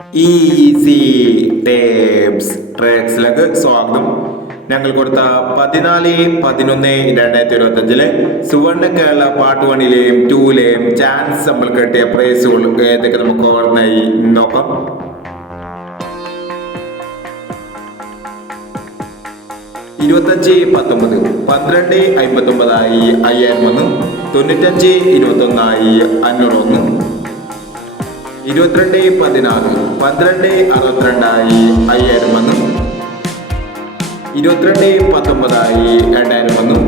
Easy സ്വാഗതം. ഞങ്ങൾ കൊടുത്ത പതിനാല് പതിനൊന്ന് രണ്ടായിരത്തി ഇരുപത്തി അഞ്ചിലെ സുവർണ കേരള പാർട്ട് വണ്ണിലെയും ടൂലെയും ചാൻസ് നമ്മൾ കിട്ടിയ പ്രൈസുകൾ ഏതൊക്കെ നമുക്ക് ഓർമ്മയായി നോക്കാം. ഇരുപത്തഞ്ച് പത്തൊമ്പത് പന്ത്രണ്ട് അമ്പത്തൊമ്പതായി അയ്യായിരം ഒന്ന് തൊണ്ണൂറ്റഞ്ച് ഇരുപത്തൊന്നായി അഞ്ഞൂറ് ഒന്ന്. ഇരുപത്തിരണ്ട് പതിനാറ് പന്ത്രണ്ട് അറുപത്തിരണ്ടായി അയ്യായിരം വന്നു. ഇരുപത്തിരണ്ട് പത്തൊമ്പതായി രണ്ടായിരം വന്നു.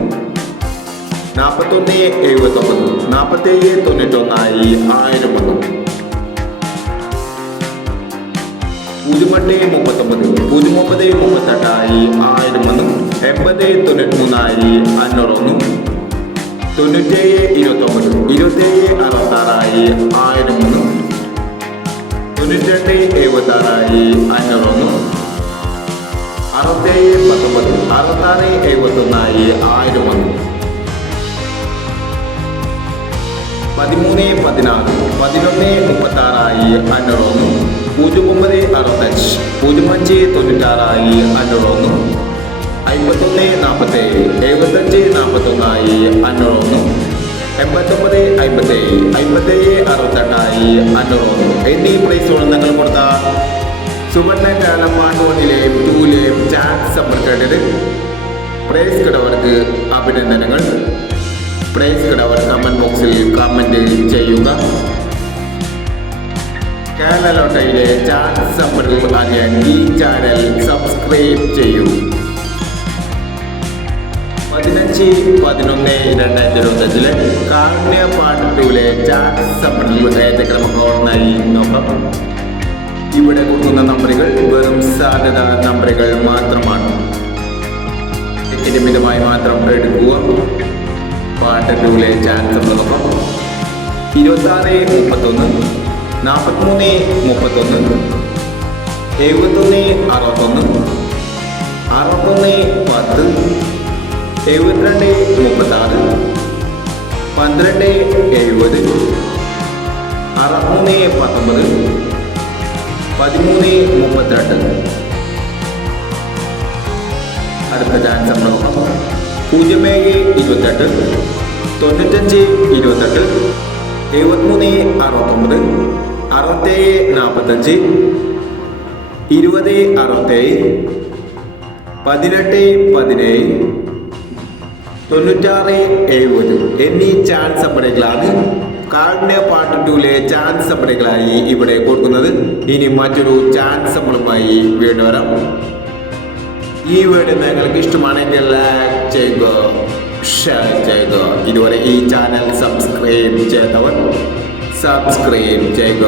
നാൽപ്പത്തൊന്ന് എഴുപത്തൊമ്പത് നാൽപ്പത്തേഴ് തൊണ്ണൂറ്റൊന്നായി ആയിരം വന്നു. പൂജ്യമെട്ട് മുപ്പത്തൊമ്പത് പൂജ്യം ഒമ്പത് മുപ്പത്തെട്ടായി ആയിരം വന്നു. എൺപത് തൊണ്ണൂറ്റിമൂന്നായി അഞ്ഞൂറ് വന്നു. തൊണ്ണൂറ്റേഴ് ഇരുപത്തൊമ്പത് ഇരുപത്തേഴ് അറുപത്താറായി ആയിരം ഒന്നും തൊണ്ണൂറ്റിരണ്ട് എഴുപത്തി ആറായി അഞ്ഞൂറ് ഒന്നും അറുപത്തേഴ് പത്തൊമ്പത് അറുപത്താറ് എഴുപത്തൊന്നായി ആയിരം ഒന്ന് പതിമൂന്ന് പതിനാറ് പതിനൊന്ന് മുപ്പത്തി ആറായി അഞ്ഞൂറ് ഒന്ന് പൂജ്യം ഒമ്പത് അറുപത്തഞ്ച് പൂജ്യം അഞ്ച് തൊണ്ണൂറ്റാറായി അഞ്ഞൂറൊന്ന്. അമ്പത്തൊന്ന് നാൽപ്പത്തേഴ് എഴുപത്തഞ്ച് നാൽപ്പത്തൊന്നായി അഞ്ഞൂറൊന്ന്. എൺപത്തൊമ്പത് അമ്പത്തേഴ് അമ്പത്തേഴ് അറുപത്തെട്ടായി അഞ്ഞൂറ് ഒന്ന് എന്നീ പ്രൈസുകൾ നിങ്ങൾ കൊടുത്ത സുവർണ കാല പാട്ടുകൊണ്ടിലെയും ടൂലെയും ചാൻസ് സമ്പർക്കേണ്ടത് പ്രൈസ് കിടവർക്ക് അഭിനന്ദനങ്ങൾ. പ്രൈസ് കിടവർ കമന്റ് ബോക്സിൽ കമന്റ് ചെയ്യുക. കേരള ലോട്ടയിലെ ചാൻസ് സമ്മറിൽ അറിയാൻ ഈ ചാനൽ സബ്സ്ക്രൈബ് ചെയ്യൂ. പതിനഞ്ച് പതിനൊന്ന് രണ്ടായിരത്തി ഇരുപത്തഞ്ചിലെ കാർണിയ പാട്ട് ടൂലെ ചാർട്ട് സമ്പർക്കുകൾ ഏതൊക്കെ നമുക്ക് നോക്കാം ഇവിടെ കൊടുക്കുന്ന നമ്പറുകൾ വെറും സാധ്യത നമ്പറുകൾ മാത്രമാണ്. മിതമായി മാത്രം എടുക്കുക. പാട്ട് ടൂലെ ചാൻസ് നോക്കാം ഇരുപത്താറ് മുപ്പത്തൊന്ന് നാൽപ്പത്തിമൂന്ന് മുപ്പത്തൊന്ന് എഴുപത്തൊന്ന് അറുപത്തൊന്ന് അറുപത്തൊന്ന് പത്ത് എഴുപത്തിരണ്ട് മുപ്പത്താറ്. പന്ത്രണ്ട് എഴുപത്. അറുപത്തൊന്ന് പത്തൊമ്പത്. പതിമൂന്ന് മുപ്പത്തിരണ്ട്. അടുത്ത ചാൻസ് നമ്മൾ പൂജ്യം ഏഴ് ഇരുപത്തെട്ട് തൊണ്ണൂറ്റഞ്ച് ഇരുപത്തെട്ട് എഴുപത്തിമൂന്ന് അറുപത്തൊമ്പത്. അറുപത്തേഴ് നാൽപ്പത്തഞ്ച് ഇരുപത് അറുപത്തേഴ്. പതിനെട്ട് പതിനേഴ്. തൊണ്ണൂറ്റാറ് എഴുപത്. എന്നീ ചാൻസ് അപ്പടികളാണ് കാർഡിന്റെ പാർട്ട് ടൂലെ ചാൻസ് അപ്പടികളായി ഇവിടെ കൊടുക്കുന്നത്. ഇനി മറ്റൊരു ചാൻസ് അപ്പളുമായി വീണ്ടും വരാം. ഈ വീഡിയോ നിങ്ങൾക്ക് ഇഷ്ടമാണെങ്കിൽ ലൈക്ക് ചെയ്യുക ഷെയർ ചെയ്യുക. ഇതുവരെ ഈ ചാനൽ സബ്സ്ക്രൈബ് ചെയ്തവർ സബ്സ്ക്രൈബ് ചെയ്യുക.